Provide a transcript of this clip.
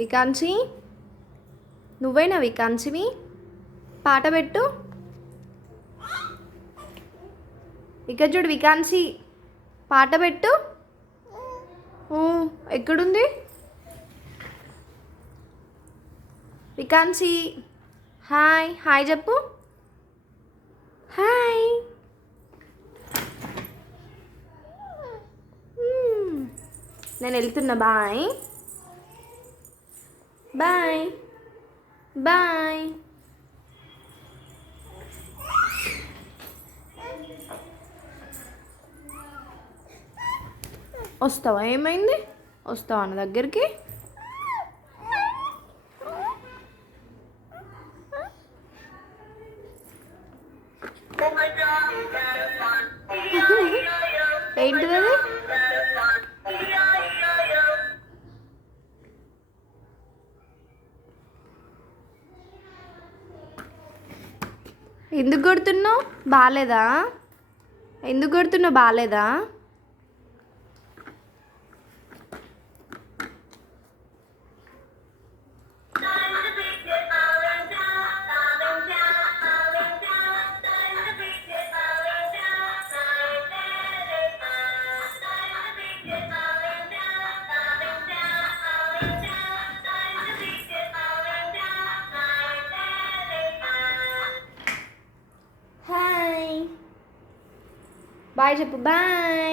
వికాన్సి, నువ్వేనా వికాన్సివి? పాట పెట్టు. ఇక్కడ చూడు వికాన్సి, పాట పెట్టు. ఎక్కడుంది వికాన్సి? హాయ్ హాయ్ చెప్పు. హాయ్. నేను వెళ్తున్నా. Bye bye bye. వస్తావా? ఏమైంది? వస్తావా నా దగ్గరికి? ఏంటిది అది? ఎందుకు కొడుతున్నావు? బాగాలేదా? ఎందుకు కొడుతున్నావు? బాగాలేదా? హాయ్ బాయ్ చెప్పు. బాయ్.